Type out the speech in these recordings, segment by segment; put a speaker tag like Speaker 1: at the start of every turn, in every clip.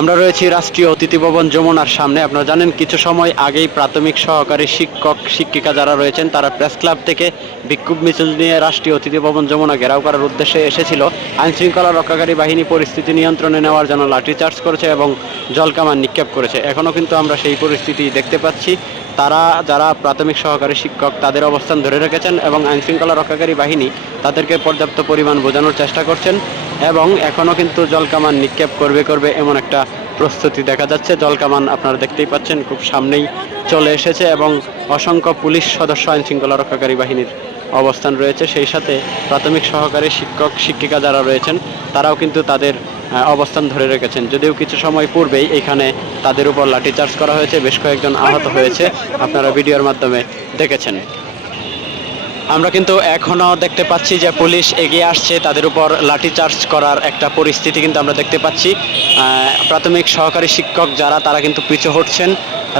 Speaker 1: আমরা রয়েছি রাষ্ট্রীয় অতিথি ভবন যমুনার সামনে। আপনারা জানেন, কিছু সময় আগেই প্রাথমিক সহকারী শিক্ষক, শিক্ষিকা যারা রয়েছেন, তারা প্রেস ক্লাব থেকে বিক্ষোভ মিছিল নিয়ে রাষ্ট্রীয় অতিথি ভবন যমুনা ঘেরাও করার উদ্দেশ্যে এসেছিল। আইনশৃঙ্খলা রক্ষাকারী বাহিনী পরিস্থিতি নিয়ন্ত্রণে নেওয়ার জন্য লাঠিচার্জ করেছে এবং জলকামান নিক্ষেপ করেছে। এখনও কিন্তু আমরা সেই পরিস্থিতি দেখতে পাচ্ছি। তারা যারা প্রাথমিক সহকারী শিক্ষক, তাদের অবস্থান ধরে রেখেছেন এবং আইন শৃঙ্খলা রক্ষাকারী বাহিনী তাদেরকে পর্যাপ্ত পরিমাণ বোঝানোর চেষ্টা করছেন। এবং এখনও কিন্তু জলকামান নিক্ষেপ করবে করবে এমন একটা প্রস্তুতি দেখা যাচ্ছে। জলকামান আপনারা দেখতেই পাচ্ছেন খুব সামনেই চলে এসেছে এবং অসংখ্য পুলিশ সদস্য আইন শৃঙ্খলা রক্ষাকারী বাহিনীর অবস্থান রয়েছে। সেই সাথে প্রাথমিক সহকারী শিক্ষক, শিক্ষিকা যারা রয়েছেন, তারাও কিন্তু তাদের অবস্থান ধরে রেখেছেন। যদিও কিছু সময় পূর্বেই এখানে তাদের উপর লাঠিচার্জ করা হয়েছে। বেশ কয়েকজন আহত হয়েছে। আপনারা ভিডিওর মাধ্যমে দেখেছেন। আমরা কিন্তু এখনও দেখতে পাচ্ছি যে পুলিশ এগিয়ে আসছে, তাদের উপর লাঠিচার্জ করার একটা পরিস্থিতি কিন্তু আমরা দেখতে পাচ্ছি। প্রাথমিক সহকারী শিক্ষক যারা, তারা কিন্তু পিছু হটছেন।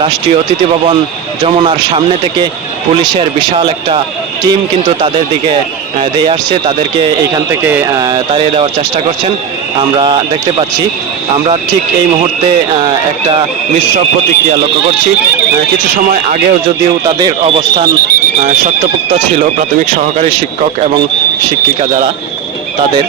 Speaker 1: রাষ্ট্রীয় অতিথি ভবন যমুনার সামনে থেকে পুলিশের বিশাল একটা টিম কিন্তু তাদের দিকে দিয়ে আসছে। তাদেরকে এইখান থেকে তাড়িয়ে দেওয়ার চেষ্টা করছেন। আমরা দেখতে পাচ্ছি। আমরা ঠিক এই মুহূর্তে একটা মিশ্র প্রতিক্রিয়া লক্ষ্য করছি। কিছু সময় আগেও যদিও তাদের অবস্থান সত্যপুক্ত ছিল, প্রাথমিক সহকারী শিক্ষক এবং শিক্ষিকা যারা, তাদের